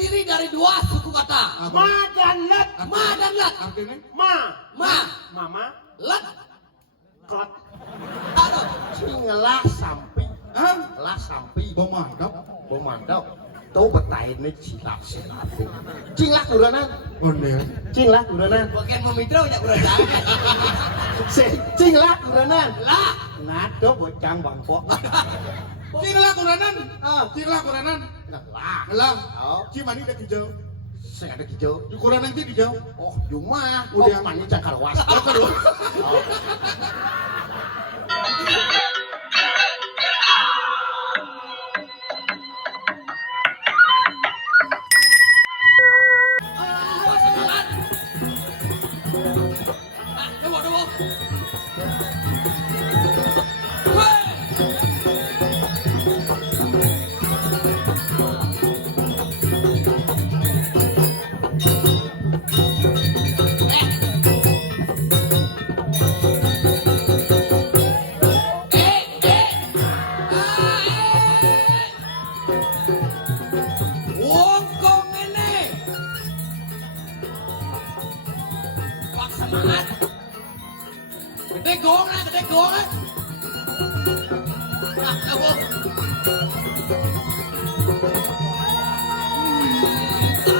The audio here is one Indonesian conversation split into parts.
terdiri dari dua suku kata. Ma dan let. Ma dan lat. Artinya? Ma. Mama. Lat. Klot. Aduh. Cinglah sampai. Hah? Lah sampai. Bomandap. Bomandap. Tuh betain nih silap. Cinglah duranan. Bener. Cinglah duranan. Bagian memitra banyak berada. Cinglah duranan. Lah. Nado bocang bangkok. Cinglah kuranan. Cinglah kuranan. Lah. Lah. Oh. Cimani udah hijau. Saya ada hijau. Di kuranan itu hijau. Oh, cuma Udah. udah mani cakar was. Semangat. Coba. Wong kong ini. Pak semangat. Gede gong lah. Nah, coba.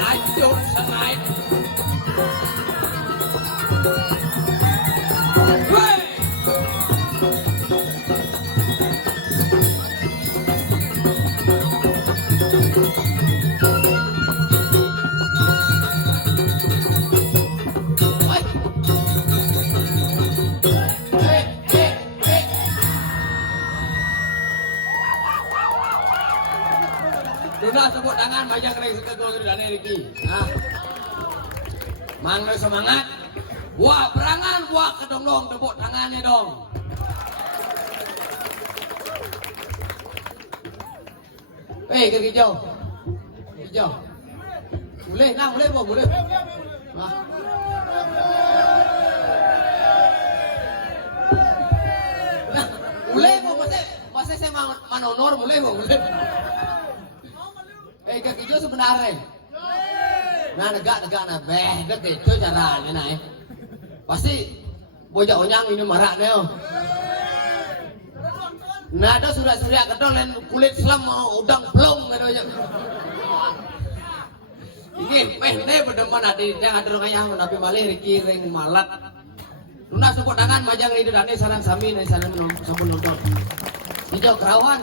Kacau senai. Wey. Sudah tepuk tangan banyak yang sekegol dari dana Riki. Nah, mangga semangat. Wah perangan, wah kedong dong tepuk tangannya dong. Ke hijau. Boleh, boleh. Nah. Boleh, masih saya manonor, boleh. Ke hijau sebenarnya. Nah, negak nah, dek itu caranya nah. Pasti bocah onyang ini marak nih. Nah, ada surya kedol dan kulit selam mau udang belum katanya. Ini deh berdeman hati yang ada orang tapi malih Riki ring malat. Lunas tepuk tangan majang itu dane sarang sami nih sarang sampun nonton. Hijau kerawan.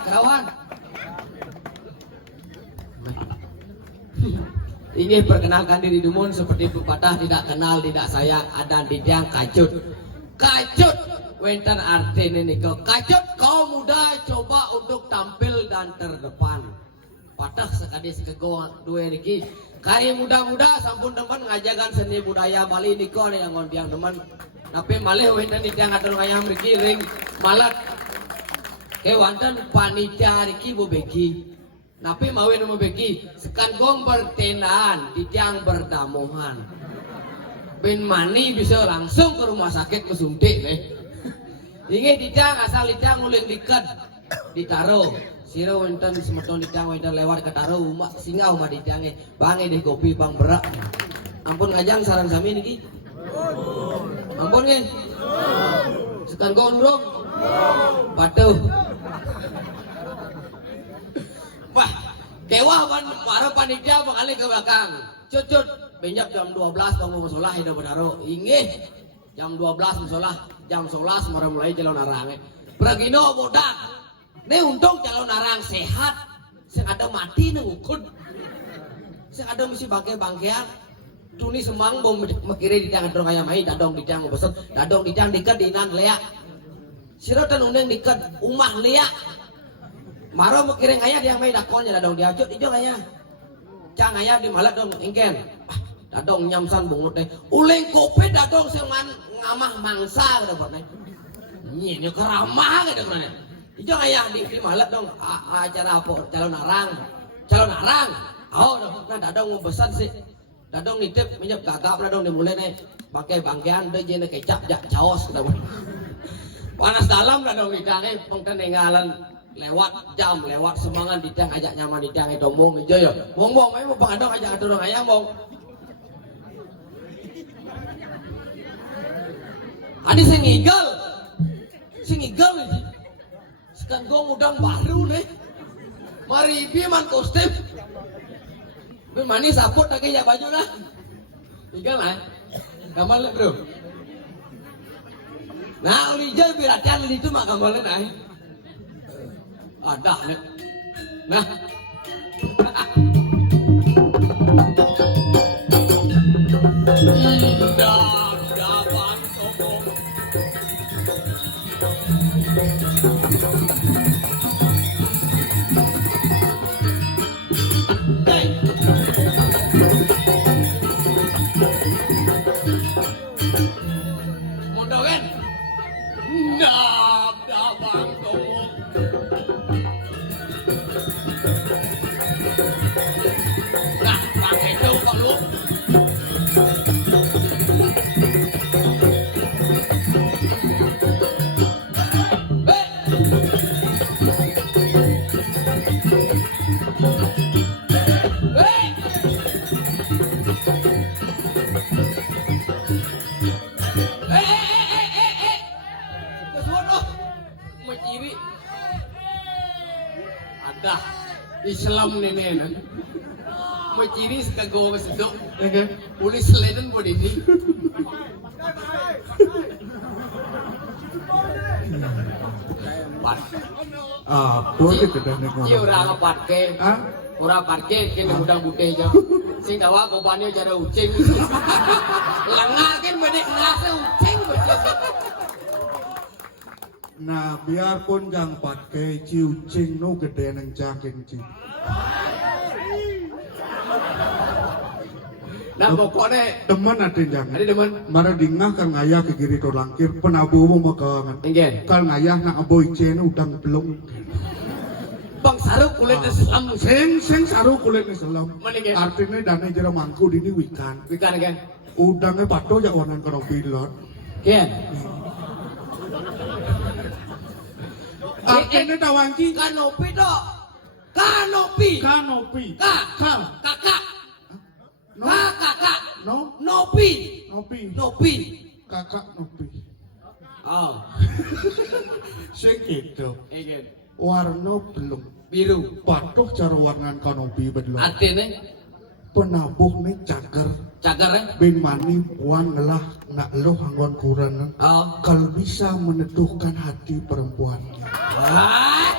Ini perkenalkan diri Dumun seperti pepatah tidak kenal tidak sayang adan dijang kacut. Wenten artinya niko kacut kaum muda coba untuk tampil dan terdepan. Patah sekali sekego dua Riki. Kari muda-muda sampun teman ngajagan seni budaya Bali niko yang ngondiang teman. Tapi malih wenten dijang atur ngayam Riki ring malat. Kewanten panitia Riki bobeki. Napi mawin mau beki sekan gong bertendaan dijang berdamuhan. Ben mani bisa langsung ke rumah sakit kesuntik deh. Ini dijang asal dijang nguling diket ditaruh. Siro wenten semeton dijang wenten lewat ke taruh umak singa umat dijangnya. Bangi deh kopi bang berak. Ampun ngajang sarang sami niki. Ampun nih. Sekan gondrong. Patuh. Wah, kewah para panitia bakal ke belakang. Cucut, benjak jam 12 bangun musola hidup beraro. Inggih, jam 12 musola, jam 11 mulai calon arang. Pragino bodak. Nih untung calon arang sehat. Sing ada mati nih ukun. Sing ada mesti bangke-bangkean. Tuni semang bom mekiri di tangan dong ayam ai dadong di tangan besar. Dadong di tangan diket dinan lea. Sirotan undang diket umah lea. Maro mikirin ayah dia main dakonnya dadong diajut ijo ayah. Cang ayah di malat dong ingken. Dadong nyamsan bungut deh. Uling kopi dadong sengan ngamah mangsa gitu buat nih. Ini keramah gitu buat nih. Ijo ayah di malat dong acara apa calon arang. Oh, nah dadong mau besar sih. Dadong nitip minyak gagap dadong dimulai nih. Pakai bangkean deh jadi kecap jak caos gitu. Panas dalam dadong ditangin pengtenengalan lewat jam, lewat semangat didang ajak nyaman didang itu mong aja ya. Mong ayo mau pangadong ajak atur orang ayam mong. Adi sing igal ini. Sekarang gua udang baru nih. Mari man kostum. Manis saput lagi ya baju lah. Igal lah. Gambar lah bro. Nah, ulijal biratian itu mak gambar lah. Ada nih. Nah. Dapat sombong. Mondokan. Dapat sombong. Nah, pakai itu Pak Lu. Islam nenek, maciri sekago kesedok, polis selain bodi ini. Pat. Boleh kita nih ngomong. Cio orang parke, orang parke kena udang putih je. Sing tawa kau banyak cara ucing. Lengah kan bade ngerasa ucing betul. Nah, biarpun jang pakai ciu cing nu gede neng jangkin cing. Nah, pokoknya Demen ada jang. ada demen. Mara dingah kan ngayah ke kiri to langkir penabu mau makangan. Enggak. Kal ngayah nak aboy cen udang belum. Bang Saruk kulit Islam. Seng saru kulit Islam. Mana ke? Artinya dana jera mangku dini wikan. Bukan kan? Udangnya pato ya orang kono pilot. Kian. Artinya tawangki Kanopi dok. Kanopi. kanopi. Kakak. No. Kakak. No. Nopi. Nopi. Kakak nopi. Oh. Sing gitu. Enggak. Warna belum. Biru. Patuh cara warnan kanopi belum. Artinya Penabuh nih cagar. cagar Ben mani puan ngelah nak lo hanggon kuran. Oh. Kalau bisa meneduhkan hati perempuannya. Ah.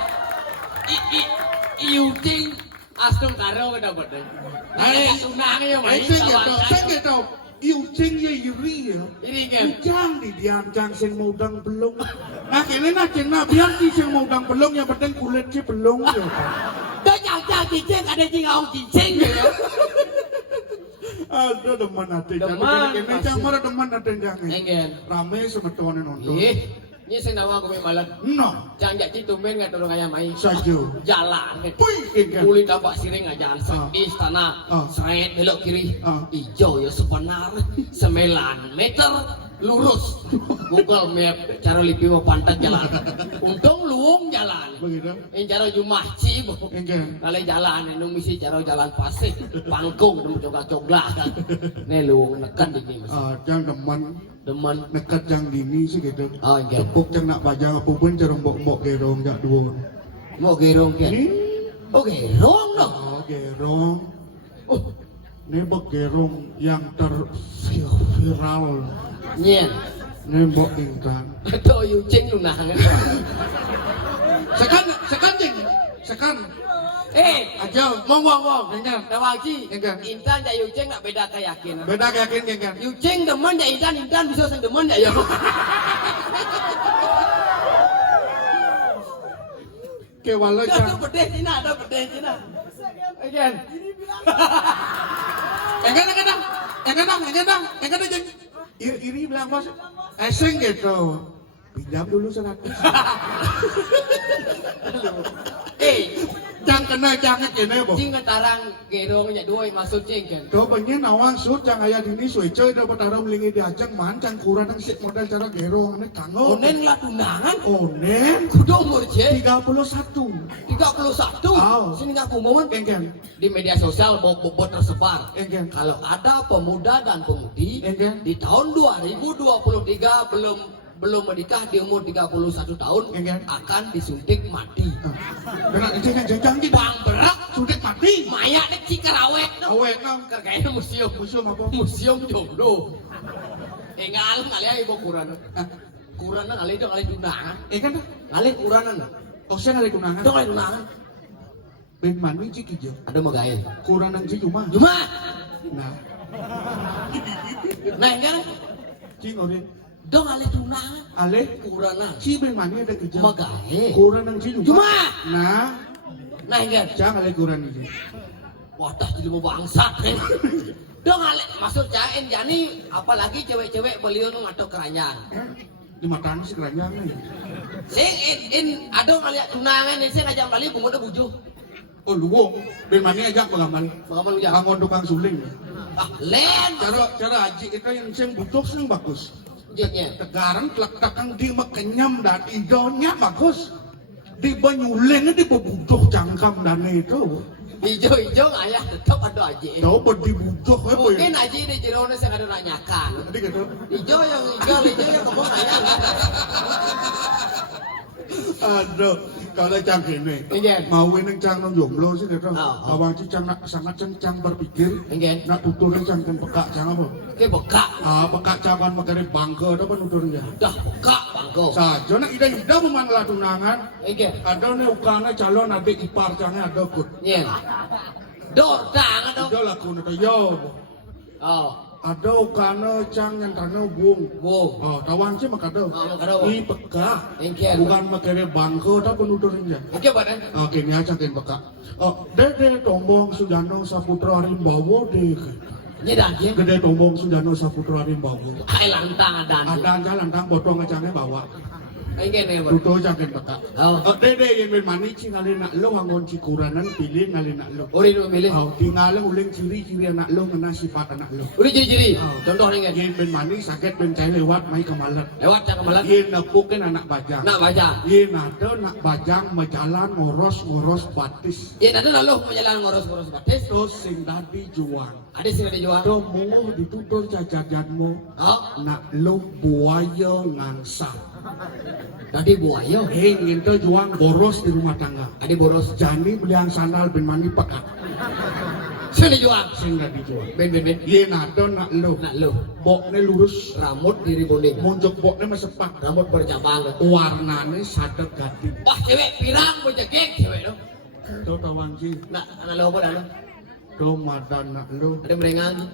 Iuting astung karo kada bade. Ay sunang yo mai. Saya gitu. Iucing ya iri ya. Iri kan. Jang di diancang sing maudang belum. Nah kene nak ceng nak biar si sing maudang belum yang penting kulit si belum ya. Dah jang cicing ada cing au cicing ya. Ada demen hati. Demen, Kene jang mara demen hati jang. Engen. Rame semetone nonton. Ini sing nawa ko malan. No. Jang jak citumben ngat turun kaya mai. Saja. Jalan. Pui ingin. Kulit tapak siring aja jalan istana. Seret belok kiri. Ijo ya sebenar 9 meter lurus. Google Map cara lipi mau pantat jalan. Untung luung jalan. Begitu. Yang cara jumah ci bu. Ingin. Kali jalan anu misi cara jalan pasir. Pangkung nemu cogak-cogak kan. Ne luung nekan di mas. Jang demen. Demen. Nekat jang dini sih gitu. Oh iya. Tepuk jang nak pajang apa pun cara mbok gerong jak duon. Mau gerong kan? Oh gerong dong. Oh gerong. Oh Ini mbok gerong yang terviral. nyen. Ini mbok ingkang. Atau yucing lu nang. Sekan jeng. Sekan. Aja mong. Ingkang. Nawaki. Ingkang. Intan dan yucing nak beda keyakinan. Beda yakin ingkang. Yucing demen ya Intan bisa sang demen ya. Kewala Ada jang. bedeh Cina. Again. Engkang jeng. Iri bilang bos. Eseng gitu. Pinjam dulu 100. Cang kena jangan kene bo. Cing ketarang gerongnya dua maksud cing kan. Do pengen nawang sud cang aya dini suwe chơi do patarom lingi diajeng man cang kurang nang sik modal cara gerong ane kango. Onen lah tunangan. Onen Kudu umur cing 31. 31. Oh. Sini ngaku momen Engken. di media sosial bobot tersebar. Engken. Kalau ada pemuda dan pemudi Engken. di tahun 2023 belum menikah di umur 31 tahun Engken. akan disuntik mati. Kena jeng-jeng di Bang berak suntik mati. mayat dek Cikarawet. Awet nang Kayaknya museum apa? museum jomblo. Engal kali ibu kurang. Kurang kali itu kali tunangan. Engken dah. Kali kurang. Oh saya ngalih kunangan. Itu kali tunangan. Ben mani cik ijo. Ada magain. Kurang nang cik cuma. Cuma. Nah, Nah enggak. cik orin. Dong kali tunangan. Ale Kurang. cik ben mani ada kerja. Magain. Kurang nang cik Cuma. Nah, Nah enggak. jangan ale kurang ijo. Wadah jadi mau bangsat kan. Dong kali maksud cain jani apalagi cewek-cewek beliau nu ngatok keranjang. Di matang sih keranjang nih. Sing in ado ngaliat tunangan ini sing ngajak balik bunga udah bujuh. Oh luwung, ben mani ajak pengamal. Bagaimana lu ya? Kangon tukang suling. Ah, len. Cara haji kita yang sing butuh sing bagus. Jadinya. Tegaran telak-telakang di makenyam dan idonya bagus. Di banyulen di bebutuh cangkam dan itu. Hijau-hijau ayah tetap ada aja. Coba dibutuh ya boy. Mungkin aja di Cirone saya ada nanyakan. Tadi gitu. Hijau yang kamu nanya. Aduh, kalau cang kene. Iya. Mau ini cang nang jomblo sih gitu. Oh. Abang cang nak sangat cang berpikir. Iya. Nak tuturnya cang kan peka cang apa? Oke beka. Peka cangan makanya bangke ada apa nuturnya? Dah beka bangko. Saja nak ida memanglah tunangan. Iya. Ada nih ukana calon adik ipar cangnya ada kut. Iya. Dor tangan dong. Ada laku nata yo. Oh. Ada ukana cang yang tanah buang. Wow. Oh, tawan sih makado. makado. Ini peka. Iya. Bukan makanya bangke apa nuturnya? Oke badan. Oke, ini aja kan peka. Dede tombong Sujano Saputra Rimbawo deh. Ini dah dia. Gede tombong Sujano Saputra Rimbawo. Ay lantang ada. Ada jalan tang botong ngecangnya bawa. Oke nih badan. Tuto jangan peka. Oh. Dede yang bermani cingali nak lo hangon cikuranan pilih ngali nak lo. Uri dulu milih. Tinggal uling ciri-ciri anak lo ngena sifat anak lo. Uri ciri-ciri. Contoh nih kan. Yen bermani sakit bencai lewat mai kemalat. Lewat cak kemalan. Yen nepukin anak bajang. Nak baca. Yen ada nak bajang majalan ngoros batis. Iya nanti lalu menjalan ngurus-ngurus batis. Terus sing dadi juang. Ada sih ada jual. Do munguh ditutur jajajanmu. Oh. Nak lo buaya ngangsa. Tadi buaya. Nginte juang boros di rumah tangga. Ada boros. Jani beliang sandal ben mani pekat. Sini jual. Sing dadi juang. Ben. Yen ada nak lo. Nak lu. Bokne lurus. Rambut diri bonding. Muncul bokne mesepak. Rambut bercabang. Warnane sadek gati. Wah cewek pirang berjegek cewek lo. Do tawangji. Nak anak lo apa dah lo? Do madan nak lo. Ada merengang.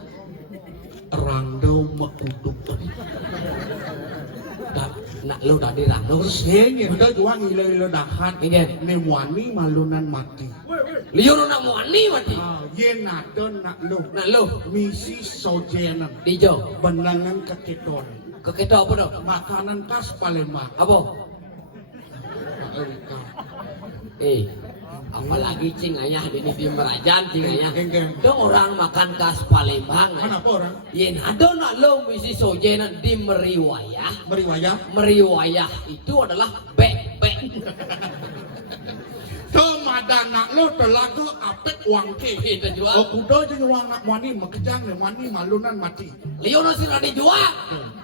Rando mekuduk. Nak lo tadi rando. Sing ento juang ilo-ilo dahan. Iya. Ne wani malunan mati. Liyo nak mau ani mati. Yen ada nak lo. Nak lo. Misi sojenan. Dijo. Benangan keketon. Keketo apa dong? Makanan khas Palembang. Apa? Apalagi cing ayah di Merajan cing ayah. Dong orang makan khas Palembang. Kenapa orang? Yen ada nak lo misi sojenan di Meriwayah. Meriwayah. Meriwayah itu adalah bek. Madan nak lo telaga apet wangke. Kita jual. Oh kudo je wang nak wani makejang ne wani malunan mati. Liyo no sih dijual.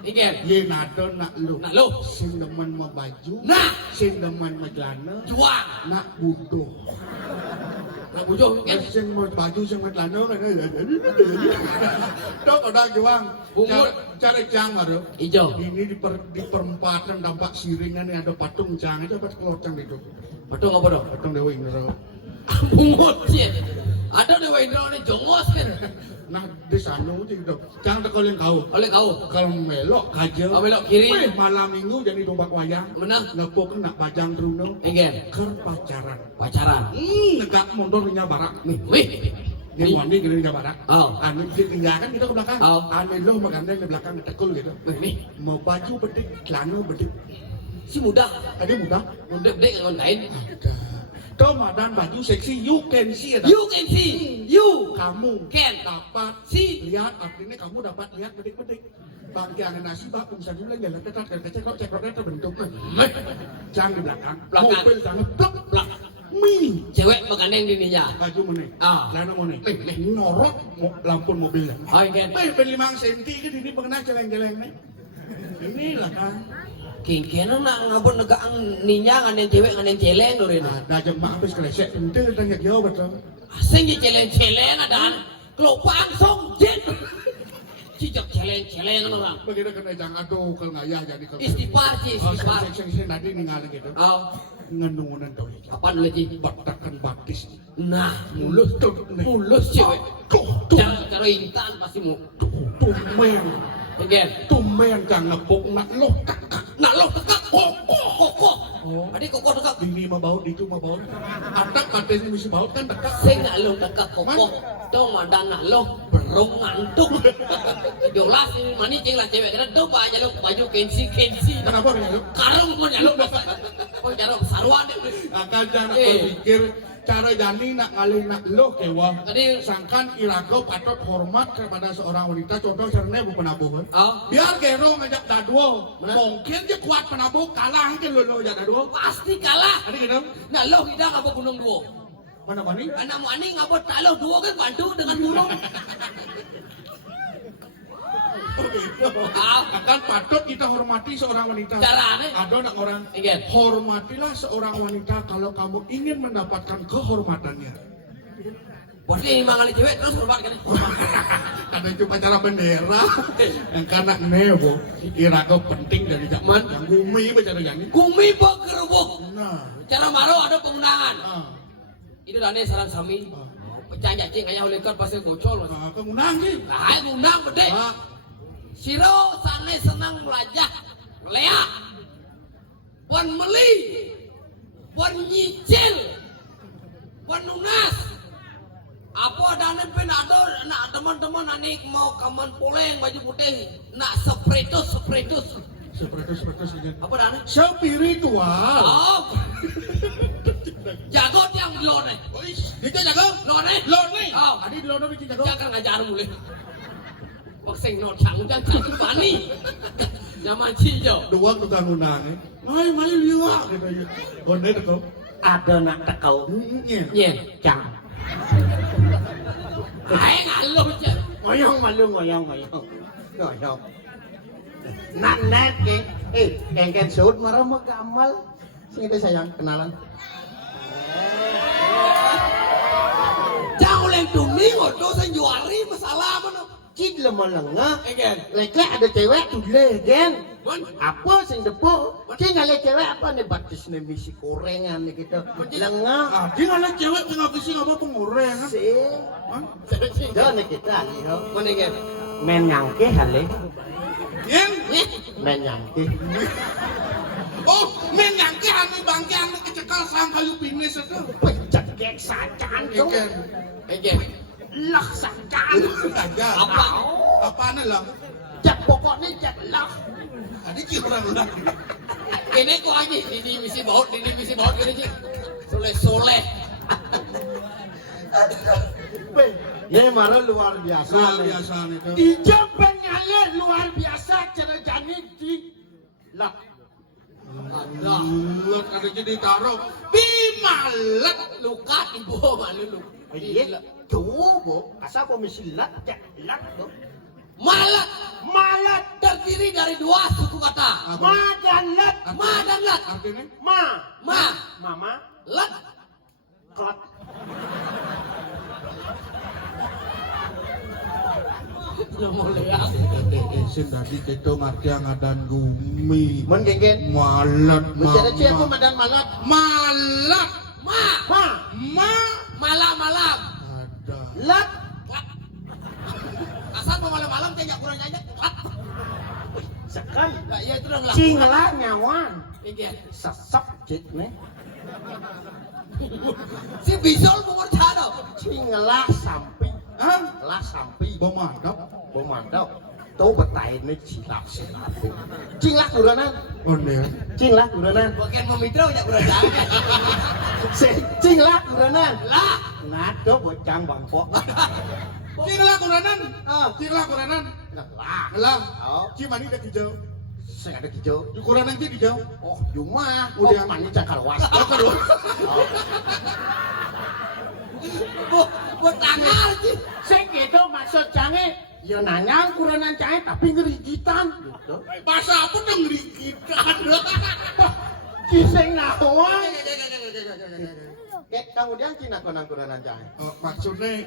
Ikan. Ye nado nak lo. Nak lo. Sing demen mau baju. Nah. Sing demen mau celana. Jual. Nak butuh. Nak bujuh kan. Sing mau baju sing mau celana kan. Tok ada juang. Bungut. Cari cang ada. Ijo. Ini di perempatan dampak siringan ini ada patung cang itu dapat kelocang itu. Patung apa dong? Patung Dewa Indra. Bungut sih. Ada Dewa Indra ini jongos kan. Nah di sana itu jangan tekolin kau. Oleh kau. Kalau melok kaja. Kalau belok kiri. Malam minggu jadi domba wayang. Benar. Nepuk nak bajang truno. Enggak. Ker pacaran. Pacaran. Negak mundur nya barak. Wih. Dia mandi kiri nya barak. Oh. Anu ditinggalkan kita ke belakang. Oh. Anu lo magandeng di belakang tekul gitu. Nih. Mau baju bedik, celana bedik. Si muda. Ada muda. Muda dek dengan kain. Ada. Madan baju seksi, you can see it. You can see. You Kamu can dapat see. lihat, artinya kamu dapat lihat bedik-bedik. Bagian nasi bak bisa dulu jalan ketat dan kecekok cekroknya terbentuk. Jangan di belakang. Belakang. Mobil jangan plak. Plak. Mini. Cewek menggandeng dirinya. Baju mana? Ah. Lalu mana? Norok lampu mobilnya. Oh, kan. Ben 5 cm kan ini pengenal celeng-celeng nih. Inilah kan. Kingkena nak ngabut negaan ninya nganen cewek nganen celeng dorin. Nah, dah jemaah habis kelesek pentil tanya jawab betul. Asing di celeng-celeng adaan. Kelopang song jet. Cicak celeng-celeng orang. Begitu kena jangan aduh kalau ngayah jadi kalau. Istighfar Ci, istighfar. Saya tadi ninggal gitu. Oh, Ngenunan tau. apa dulu Ci? Batakan baptis. Nah, Mulus tuh. mulus cewek. Tuh. Cara intan pasti mau. Tumen. Again. Tumen kang ngepuk nak loh kakak. Nak lo tekak koko. Oh. Adik koko tekak. Ini mah baut, itu mah baut. Atak katanya mesti baut kan dekat. Sing nak lo tekak koko. Tahu madan nak lo berung ngantuk. Jolas ini mani cing lah cewek kena tuh baju kensi. Kenapa ya? Karung pun ya lo. Oh jarang sarwan deh. Akan jangan berpikir cara jani nak ngalih nak lo kewa. Tadi Sangkan irago patut hormat kepada seorang wanita. Contoh caranya bu penabuh. oh Biar gero ngajak daduo. Benar. Mungkin dia kuat penabuh kalah ke lo ngajak daduo. pasti kalah. Ada gitu? Nah lo kita ngapa gunung duo? Mana mana? Anak mu ani ngapa talo duo kan bantu dengan gunung. Akan patut kita hormati seorang wanita. Caranya? Ada nak orang. Again. Hormatilah seorang wanita kalau kamu ingin mendapatkan kehormatannya. Pasti mangali cewek terus hormat kan? Karena itu pacara bendera. Yang karena nebo kira kau penting dari zaman yang bumi bicara gani. Kumi berkerubuk. Nah, Cara maro ada pengundangan. Itu dane saran sami. Ah. Pecah cacing kayak oleh kan pasti bocor. Pengundang sih. Nah, ngundang gede. Ah, Siro sana senang belajar. Lea. Wan meli. Wan nyicil. Wan nunas. Apa dana penado nak teman-teman anik mau kaman poleng baju putih nak spretus. seperti ini. Apa dana? Spiritual. Oh. Jago yang lone. Dia jago. Lone. Lone. Oh. Adi di lone bikin jago. Jangan ngajar mulai. Pakseng no chang jangan pani. Zaman cijo. Dua tukang undang. Mai liwat gitu. Onde tuh. Ada nak tekau. Iya. Iya. Cang. Hai ngalo je. Ngoyong malu ngoyong. Nak net ke. Kengken sud marah mah gamal. Sing itu sayang kenalan. Jangan oleh tuning dosa juari masalah mana. Cid lemah lengah. Again. Leka ada cewek tuh gen. Mon. Apa sing depo? Cing ada cewek apa nih batis nih misi gorengan nih gitu. Lengah. Ah, dia nggak cewek tengah bisi apa pengoreng kan? Sing. Jangan kita nih. Mana again? Men nyangke hale. Yen. Men nyangke. Oh, men nyangke anu bangke anu kecekal sang kayu pinis itu. Pecet kek sacan tuh. Again. Lah sacan. Aja. Apa? Apaan lah? Cek pokoknya cek lah. Tadi kira orang. Ini kok aja ini misi baut ini sih. Soleh. Ya marah luar biasa. Luar biasa itu. Di jambannya luar biasa cara jani di lah. Lihat ada jadi taruh. Bimalet. Luka ibu malu lu. Iya. Coba asal komisi lat cek lat tuh. Malat terdiri dari dua suku kata. Ma dan lat. Ma dan lat. Artinya? Mama Lat. kot. Nomor lihat. Sin tadi kita ngerti ngadan gumi. Men genggen. Malat. Mencari siapa madan malat? Malat. Malam. Ada. Lat. Asal mau malam-malam kayak kurang aja. Lat. Sekali. Nah, iya itu dong lah. Cingla nyawan. Iya. Sesep cik nih. Si bisol mau caro. Cingla sampai. Hah? Lah sampai. Bomandap. Bomandap. Tuh betain ini silap. Cinglak duranan. Oh nih. Cinglak duranan. Bagian memitra banyak kurang jangan. Cinglak duranan. Lah. Ngado bocang bangkok. Cinglah kuranan. Ah. Cinglah kuranan. Lah. Lah. Oh. Cimani udah hijau. Saya ada hijau. Di kuranan itu hijau. Oh, Juma. Udah. Oh, mani cakarwas. Buat tangan sih. Saya gitu maksud cange. Ya nanya kuranan cange tapi ngerigitan. Gitu. Bahasa apa dong rigitan? Kiseng nawang. Kemudian cina konang kuranan cange. Maksudnya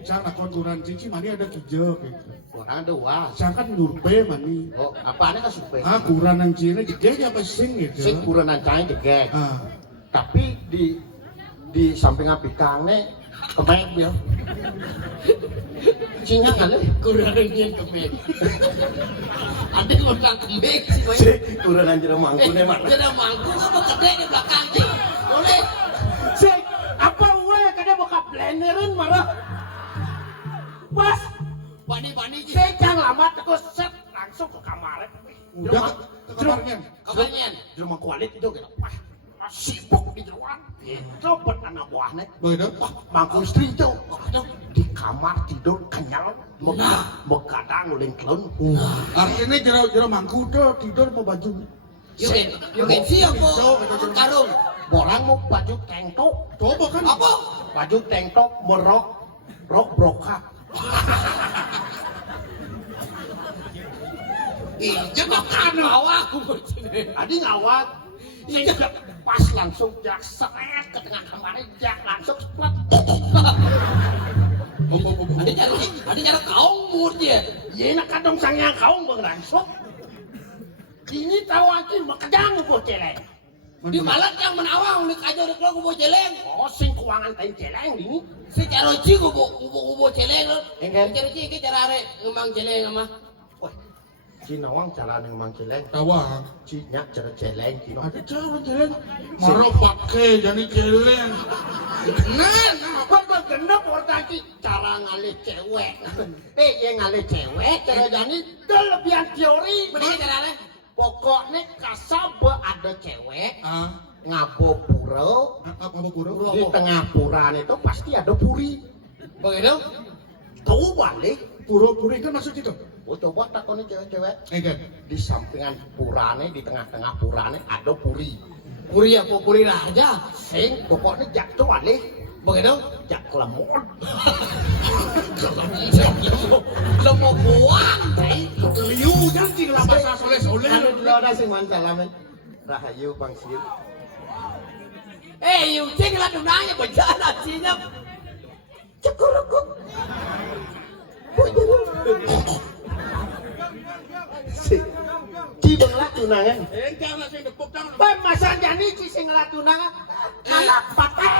jangan konturan cici mani ada hijau gitu. Kurang dua. Jangan nurpe mani. Oh, apaan kan survei? Kuranan cina gede apa sing gitu. Sing kuranan cange jegek. Ah. Tapi di samping apikane kemek dia. Cinga kali. Kurang yang kemek. Ada orang kemek sih, boy. Kuranan jero mangku ne mah. Jadi mangku apa gede di belakang sih? Boleh. Sik, apa we kada buka blenderan marah. Pas Bani-bani sih. saya jangan lama terus set langsung ke kamar. Udah ke kamarnya. Kabarnya. Di rumah kualit itu gitu. Wah, sibuk di jeruan. Itu buat anak buahnya. Begitu. Wah, mangku istri itu. Di kamar tidur kenyal. Begadang nguling kelun. Artinya jero mangku tuh tidur mau baju. Yuk, siap po. Karung. Borang mau baju tank top. Coba kan. Apa? Baju tank top merok rok brokat. Iya, makan awak aku begini. Adi ngawat. Iya, pas langsung jak seret ke tengah kamar jak langsung splat. Ada cara kaum murnya. Iya nak kadang sangnya kaum langsung. Ini tahu aja makadang buat celeng. Di malam yang menawang ulik aja ulik lo kubo celeng. Oh, sing keuangan tain celeng ini. Secara uji kubo celeng lo. Enggan. Cara uji ke cara are ngembang celeng ama. Wah, si nawang cara ngomong celeng. Tawang. Si nyak cara celeng. Ada cara celeng. Maro pakai jadi celeng. Nah, Kok gendok wartaki cara ngalih cewek. Yang ngalih cewek cara jani kelebihan teori. Mending cara are. Pokoknya kasaba ada cewek ngabo pura apa pura? di tengah pura itu pasti ada puri. Begitu? Tahu balik. Pura-pura kan maksud itu? Oh, coba takoni cewek-cewek Kan. di sampingan purane di tengah-tengah purane ada puri. Puri apa puri raja? Sing pokoknya jatuh balik. Begitu? Jak kelemon. Lemok buang. Liu jangan lah bahasa soleh-soleh. Anu dulu ada sing mancalamen. Rahayu Bang Sil. Yung cing lah nanya berjalan sini. Cekurukuk. Ci bang lah tunangan. Jangan sing depuk jangan. Masa jani ci sing lah tunangan. Malah patah.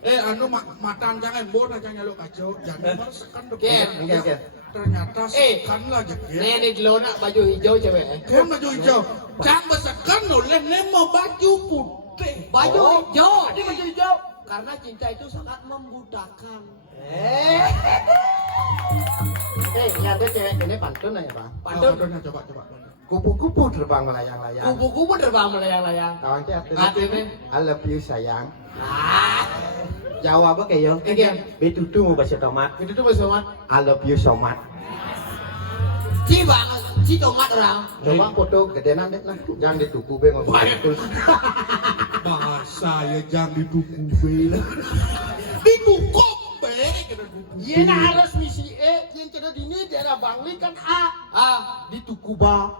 Anu matan jangan bona jangan lo kacau. Jangan meresekan Ken, depan. Ternyata sekan lah jadi. Nenek Lona baju hijau cewek. Kan baju hijau. Jangan meresekan oleh nemo baju putih. Baju hijau. Tadi baju hijau. Karena cinta itu sangat membutakan. Ya ada cewek ini pantun aja Pak. Pantun. Coba. Kupu-kupu terbang melayang-layang. Kupu-kupu terbang melayang-layang. Kawan cewek Artinya? I love you sayang. Ah, Jawab apa kayak Iya. Betutu mau bahasa tomat. itu tuh bersama. I love you so much. Si banget, si tomat orang. Coba foto gedenan deh nah. Jangan dituku be ngomong betul. Bahasa ya jangan dituku be. Dituku be. Iya nah harus misi E. Yang cerita dini daerah Bangli kan A. Di Tukuba.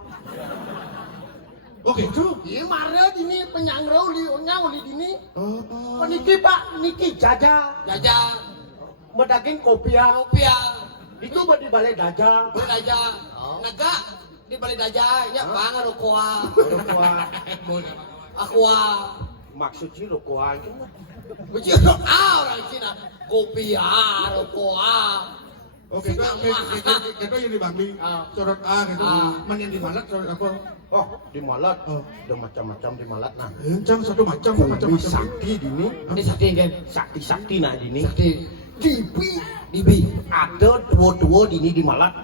Oke itu. Iya marah dini penyangrau uli dini. Peniki Pak, niki jaja. Jajan, Medaging kopiah. kopia, Itu buat di balai daja. berdaja, naga di balik daja, nya banget rokoa, aqua. Maksud sih rokoan itu. Begitu orang Cina, kopia, rokoa. Oke, kita yang di Bangli, sorot A gitu. Yang di Malat sorot apa? Oh, di Malat. Ada macam-macam di Malat nah. Jangan satu macam. Kumi sakti dini. Ini sakti kan? Sakti nah dini. Sakti. Dibi. Bibi. Ada dua-dua dini di Malat.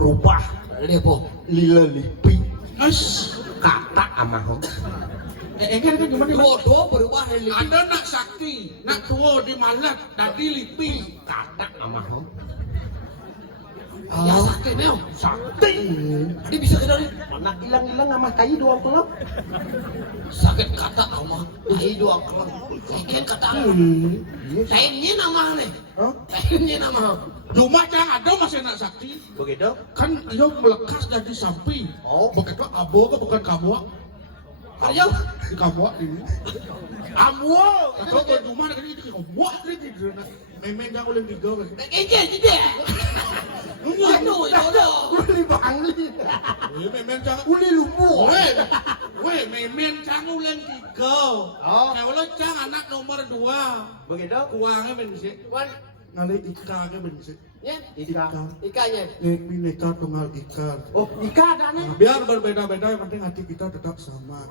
berubah Dia po. lila lipi As, kata amaho. kan gimana nih? Bodoh berubah dari Ada nak sakti, nak tua di malat, tadi lipi. Kata amaho. Ya sakit Neo. Sakti. Dia bisa ke dari Anak hilang-hilang sama kayu doang kelap. sakit kata ama. Ini dua kelam. Sakit kata. Lainnya nama nih. Hah? Lainnya nama. Cuma jangan ada masih nak sakti. Begitu? Kan yo melekas jadi sapi. Oh. Begitu abo ke bukan kamu. Ayo. Di kamu ini. Amwo. Atau ke rumah kan ini kamu gitu. Memang jangan boleh digoreng. Ini. Aduh, bodoh. Uli bangli. Memang jangan Uli lumpuh. Weh, memang jangan ulang 3. Oh. Kalau jangan anak nomor 2. Begitu? Uangnya bencik. Wan, Ngali ikannya bencik. ya. Ikan. Ikannya. Bineka tunggal ikan. Oh, ikan ada nih. Nah, biar berbeda-beda yang penting hati kita tetap sama.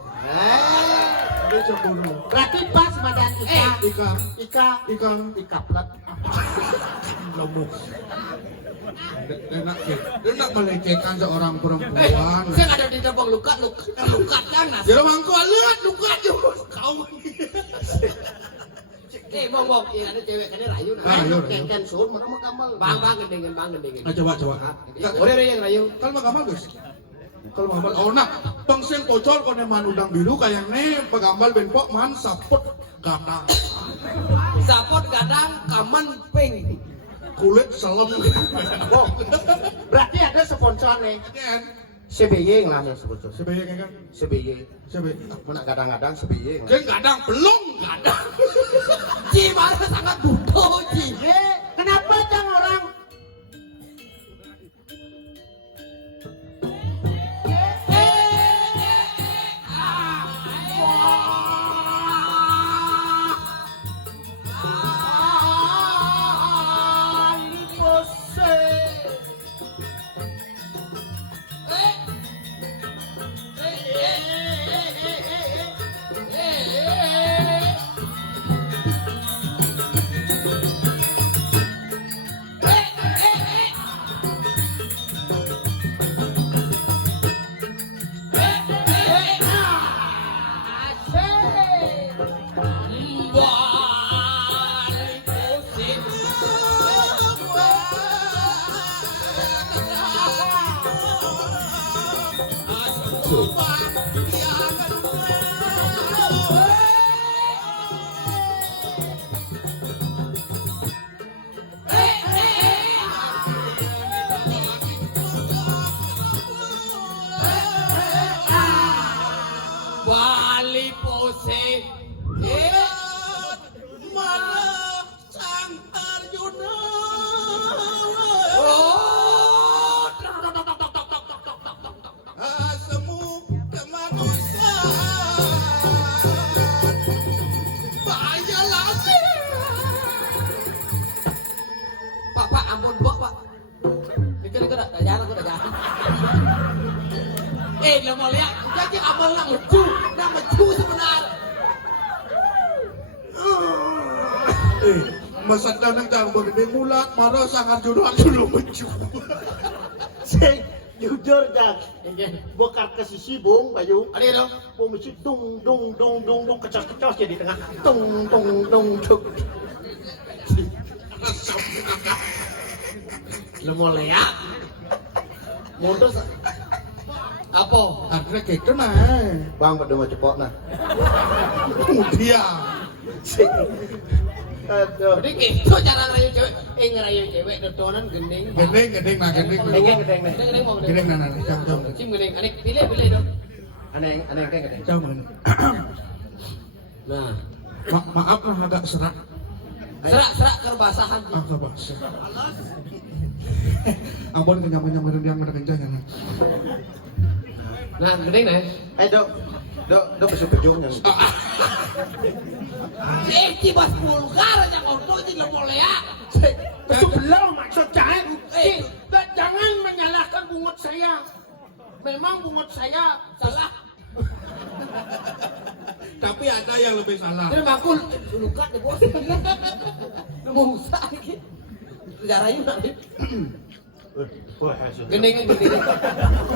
Dia cemburu. Berarti pas badan ikan. Ikan, Ikan. ikan, Plat. lemuk. Dia nak melecehkan seorang perempuan. Saya nggak ada di cabang luka kan. Jadi mangku lihat luka juga. Kau Bong, ada cewek kan rayu. Rayu. Kengken sun, mana mah kamal. Bang gendengin. coba. Udah yang rayu. Kalau magamal guys. Kalau magamal, oh nak, pangseng pocol kau neman udang biru kayaknya pagambal benpok man saput gadang. Sapot gadang kaman pink. Kulit selem. Oh, berarti ada sponsor nih. Kan? CBY lah yang sponsor. Sebaiknya kan? CBY. Sebaik. Mana kadang-kadang CBY. Kan gadang belum gadang. Ci marah sangat bodoh Ci. Kenapa jangan orang Bali pose. Malah sang Arjuna. Oh. Semu kemanusiaan. Bahaya lagi. Pak, ampun Pak. Dikit dah jalan aku dah jalan. Lo mau lihat? Jadi amal nak maju sebenarnya. Masa danang jangan berdiri mulat marah sang Arjuna dulu maju. Sing jujur dah. Bokar ke sisi bung Bayu. Ada itu? Mau mesti dung kecos jadi tengah. Dung. Lo mau lihat? Mundur. Apa? Akhirnya gitu nah. Bang pada mau cepot nah. Kemudian. Aduh. Jadi gitu cara ngerayu cewek. Ngerayu cewek dodonan gending. Gendeng nah gendeng. Gedeng. Gendeng mau Gendeng gendeng. nah jam. Sim gendeng. Anek pilih dong. Aneh kayak gedeng. Jam. Nah, Maaf lah agak serak. serak kerbasahan. Agak bahasa. Ampun kenyamanan yang ada kencang. Nah, gendeng nah. Dok besok-besok yang. Cibas vulgar aja kontol ini lo mau lihat. Itu belum maksud saya. Jangan menyalahkan bungut saya. Memang bungut saya Salah. Tapi ada yang lebih salah. Ini makul luka deh bos. Lu mau usah dikit. Jarain nanti. Gening.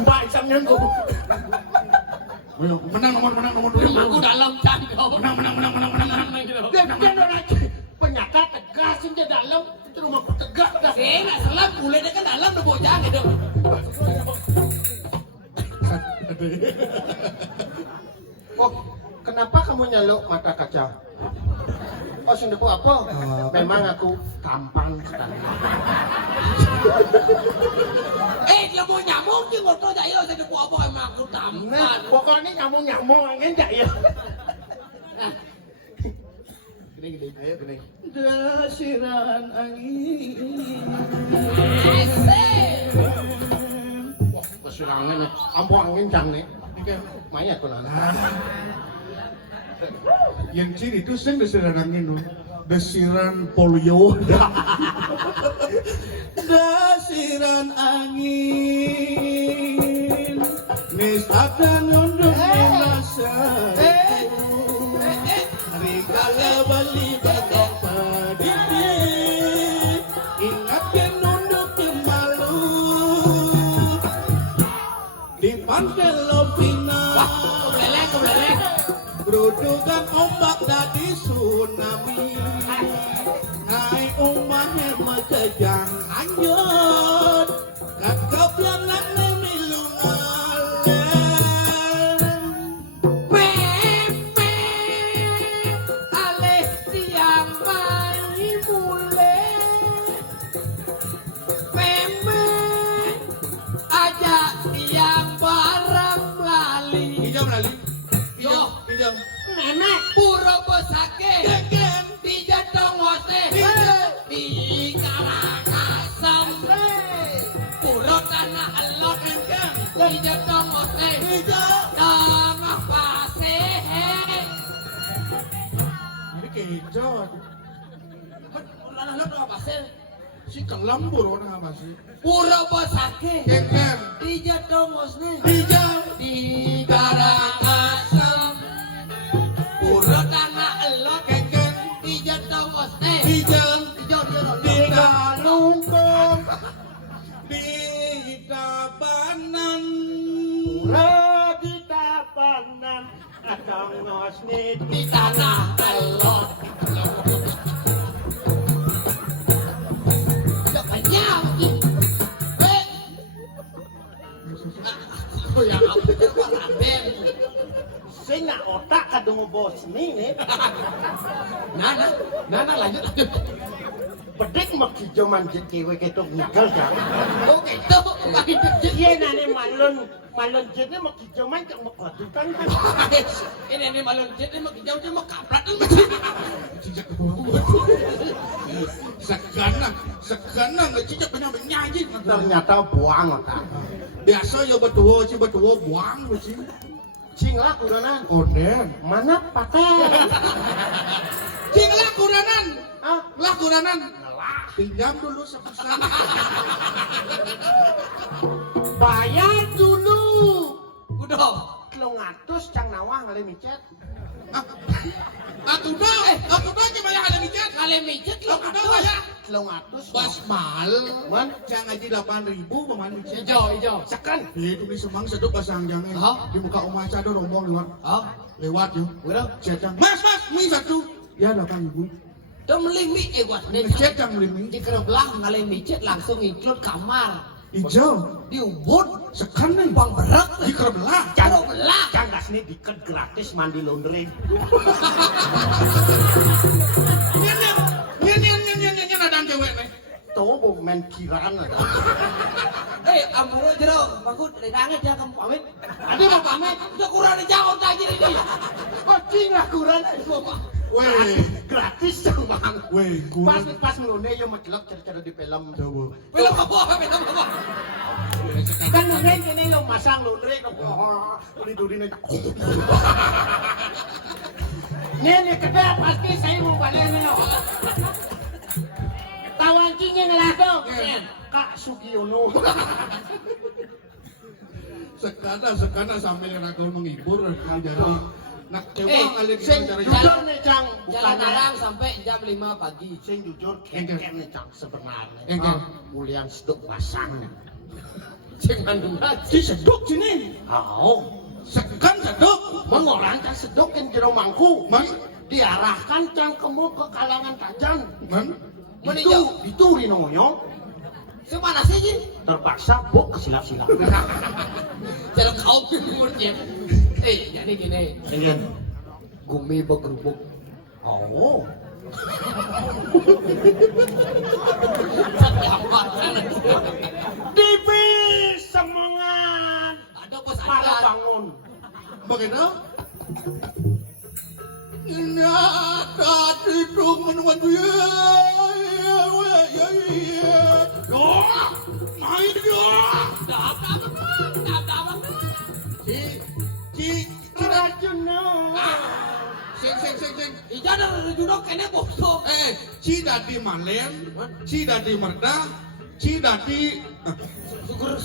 Mbak isang nyengku. Ayo, menang nomor dulu. Aku dalam cangkau. Menang. Dia orang penyata tegas di dalam. Itu rumahku tegak dah. Nak salah boleh dia kan dalam udah bocah gitu. Oh, kenapa kamu nyaluk mata kaca? Oh, sendiri apa? Memang aku tampang sekali. Dia mau nyamuk sih ngotot aja saya depu apa emang aku Nah, tampan. pokoknya kamu nyamuk angin tak ya? Ayo gini. Dasiran angin. Wah, masih angin nih. Ampuh angin jam nih. Maya tuh nana. Yang ciri itu sing desiran angin no. Desiran polio. Desiran angin. Nis akan nunduk masa. Rikala bali batok padidi. Ingat yang nunduk malu. Di pantai Lovina. Kebelek. Gerudukan ombak dadi tsunami. Hai umahnya makejang anjur. Kakak pianak nemilung Pepe aleh tiang mai mule. Pepe ajak tiang barang lali. Hijau lali. Yo. Hijau. Nenek. Puro bosake. Gegen. Di jatong wose. Di karakasam. Puro tanah elok. Di jatong wose. Hijau. Tengah pasir. Ini kayak hijau. Lalu tengah pasir. Si kelambur orang apa sih? Puro bosake. Gegen. Di jatong wose. Hijau. Di karakasam. Puro tanah elok. Gegen. Di jatong wose. Hijau. Di Lumpung. Di tabanan. Lagi tapanan. Atau ngosnit. di tanah elok. Banyak. Oh ya, aku terbuat raben. Sing otak kadung bos nih. Nana lanjut. Pedek mak hijau manjit kewe ketuk nikel jang. Oh gitu. Iya nane malon jetnya mak hijau manjat mak wadukan kan. Ini malu jadi mau jauh dia mau kaprat. Cicak ke bawah. Seganang cicak penyanyi. Ternyata buang otak. Biasa ya betul buang sih. Cing lah kuranan. Oden. Mana paten? Cing lah kuranan. Ah, Lah kuranan. Pinjam dulu sepesan. bayar dulu. Udah. 300 cang nawah ngale micet. Aku dah gimana ada micet? Kali micet lo Aku dah bayar. 300. Pas mal, Man, jangan aja 8.000 pemain micet. hijau. sekan. Itu di Semang seduk pasang jangan. Hah? Di muka rumah saya ada rombong lewat. Oh, Lewat yuk. udah. Cetang. Mas, mie satu. Ya 8.000. Tuh beli mie buat Micet yang beli mie. di kerebelah ngalih micet langsung include kamar. Hijau. Di ubud Sekan nih. bang berak. Di kerebelah. Kerebelah. Cang gas nih diket gratis mandi laundry. Nyen ada cewek nih. Tuh bu main kirana. Amro jero, aku datangnya dia kamu pamit. Ada mau pamit. Udah kurang dijawab lagi ini. Oh cing lah kurang. Weh, Gratis dong bang. weh, Pas ngelone yo mencelok cara-cara di film. coba. Film apa? Kan ngelone ini lo masang laundry lo. Duri-duri nih. Nih kedai pasti saya mau balik nih. Tawancinya ngelasong. Kak Sugiono. Sekana sampai yang aku menghibur jadi Nak kewang kali Sing cara jujur nih Cang, Jalan bukannya arang sampai jam 5 pagi. sing jujur Engke. keken nih Cang sebenarnya. Engke. Mulian seduk pasang. Sing mandung Di seduk sini. Oh, Sekan seduk. mengorang kan seduk yang jero mangku. Man, Diarahkan cangkemmu ke kalangan tajan. man. Itu di namanya Semana sih Jin? terpaksa bok kesilap-silap. Jalan kau umurnya. Jadi gini, Ingin. gumi bergerubuk. Oh, Sampai apa sana? Divi semangat. Ada bos Para ada. bangun. Begitu? Ini tadi dong menemukan dia. Main dia. Ci, Racuna. sing. Ija ada judok kene bosok. Ci dadi malen, ci dadi merda, ci dadi Sugur